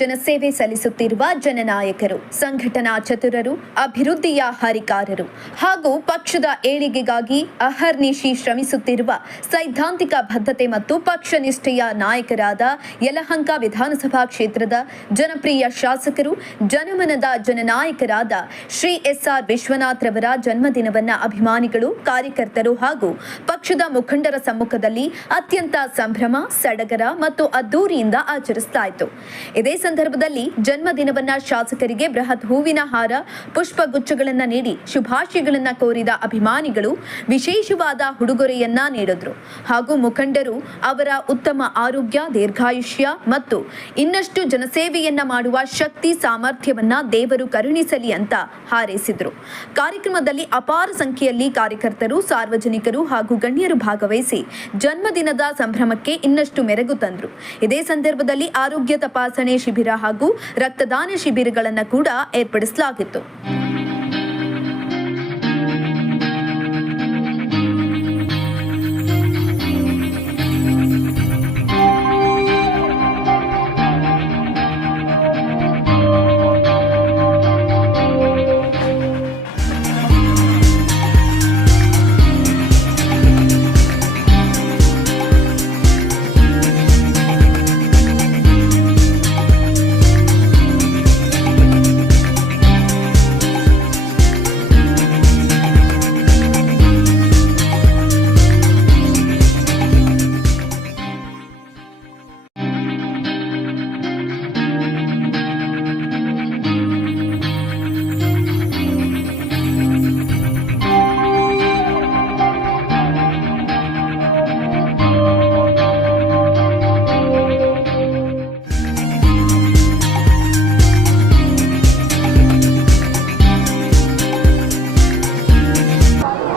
ಜನಸೇವೆ ಸಲ್ಲಿಸುತ್ತಿರುವ ಜನನಾಯಕರು, ಸಂಘಟನಾ ಚತುರರು, ಅಭಿವೃದ್ಧಿಯ ಹರಿಕಾರರು ಹಾಗೂ ಪಕ್ಷದ ಏಳಿಗೆಗಾಗಿ ಅಹರ್ನಿಶಿ ಶ್ರಮಿಸುತ್ತಿರುವ ಸೈದ್ಧಾಂತಿಕ ಬದ್ಧತೆ ಮತ್ತು ಪಕ್ಷ ನಿಷ್ಠೆಯ ನಾಯಕರಾದ ಯಲಹಂಕ ವಿಧಾನಸಭಾ ಕ್ಷೇತ್ರದ ಜನಪ್ರಿಯ ಶಾಸಕರು, ಜನಮನದ ಜನನಾಯಕರಾದ ಶ್ರೀ ಎಸ್.ಆರ್. ವಿಶ್ವನಾಥ್ ರವರ ಜನ್ಮದಿನವನ್ನು ಅಭಿಮಾನಿಗಳು, ಕಾರ್ಯಕರ್ತರು ಹಾಗೂ ಪಕ್ಷದ ಮುಖಂಡರ ಸಮ್ಮುಖದಲ್ಲಿ ಅತ್ಯಂತ ಸಂಭ್ರಮ, ಸಡಗರ ಮತ್ತು ಅದ್ದೂರಿಯಿಂದ ಆಚರಿಸಲಾಯಿತು. ಇದೇ ಸಂದರ್ಭದಲ್ಲಿ ಜನ್ಮದಿನವನ್ನ ಶಾಸಕರಿಗೆ ಬೃಹತ್ ಹೂವಿನ ಹಾರ, ಪುಷ್ಪಗುಚ್ಛಗಳನ್ನು ನೀಡಿ ಶುಭಾಶಯಗಳನ್ನು ಕೋರಿದ ಅಭಿಮಾನಿಗಳು ವಿಶೇಷವಾದ ಉಡುಗೊರೆಯನ್ನ ನೀಡಿದ್ರು ಹಾಗೂ ಮುಖಂಡರು ಅವರ ಉತ್ತಮ ಆರೋಗ್ಯ, ದೀರ್ಘಾಯುಷ್ಯ ಮತ್ತು ಇನ್ನಷ್ಟು ಜನಸೇವೆಯನ್ನ ಮಾಡುವ ಶಕ್ತಿ, ಸಾಮರ್ಥ್ಯವನ್ನ ದೇವರು ಕರುಣಿಸಲಿ ಅಂತ ಹಾರೈಸಿದ್ರು. ಕಾರ್ಯಕ್ರಮದಲ್ಲಿ ಅಪಾರ ಸಂಖ್ಯೆಯಲ್ಲಿ ಕಾರ್ಯಕರ್ತರು, ಸಾರ್ವಜನಿಕರು ಹಾಗೂ ಗಣ್ಯರು ಭಾಗವಹಿಸಿ ಜನ್ಮದಿನದ ಸಂಭ್ರಮಕ್ಕೆ ಇನ್ನಷ್ಟು ಮೆರುಗು ತಂದರು. ಇದೇ ಸಂದರ್ಭದಲ್ಲಿ ಆರೋಗ್ಯ ತಪಾಸಣೆ ಶಿಬಿರ ಹಾಗೂ ರಕ್ತದಾನ ಶಿಬಿರಗಳನ್ನು ಕೂಡ ಏರ್ಪಡಿಸಲಾಗಿತ್ತು.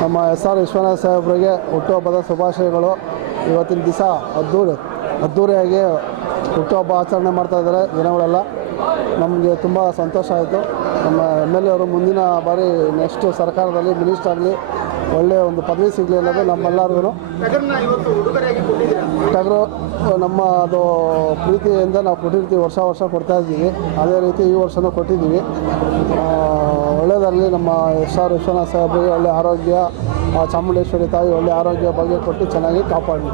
ನಮ್ಮ ಎಸ್.ಆರ್. ವಿಶ್ವನಾಥ್ ಸಾಹೇಬರಿಗೆ ಹುಟ್ಟುಹಬ್ಬದ ಶುಭಾಶಯಗಳು. ಇವತ್ತಿನ ದಿವಸ ಅದ್ದೂರಿಯಾಗಿ ಹುಟ್ಟುಹಬ್ಬ ಆಚರಣೆ ಮಾಡ್ತಾಯಿದ್ದಾರೆ ಜನಗಳೆಲ್ಲ. ನಮಗೆ ತುಂಬ ಸಂತೋಷ ಆಯಿತು. ನಮ್ಮ MLA ಅವರು ಮುಂದಿನ ಬಾರಿ ನೆಕ್ಸ್ಟ್ ಸರ್ಕಾರದಲ್ಲಿ ಮಿನಿಸ್ಟರ್ ಆಗಲಿ, ಒಳ್ಳೆಯ ಒಂದು ಪದವಿ ಸಿಗಲಿ ಅನ್ನೋದು ನಮ್ಮೆಲ್ಲರಿಗೂ. ಟಗರು ನಮ್ಮ ಅದು ಪ್ರೀತಿಯಿಂದ ನಾವು ಕೊಟ್ಟಿರ್ತೀವಿ, ವರ್ಷ ಕೊಡ್ತಾಯಿದ್ದೀವಿ. ಅದೇ ರೀತಿ ಈ ವರ್ಷವೂ ಕೊಟ್ಟಿದ್ದೀವಿ. ಒಳ್ಳೆಯದಾಗಲಿ. ನಮ್ಮ ಎಸ್.ಆರ್. ವಿಶ್ವನಾಥ್ ಸಾಹೇಬರಿಗೆ ಒಳ್ಳೆಯ ಆರೋಗ್ಯ, ಚಾಮುಂಡೇಶ್ವರಿ ತಾಯಿ ಒಳ್ಳೆಯ ಆರೋಗ್ಯ ಬಗ್ಗೆ ಕೊಟ್ಟು ಚೆನ್ನಾಗಿ ಕಾಪಾಡಲಿ.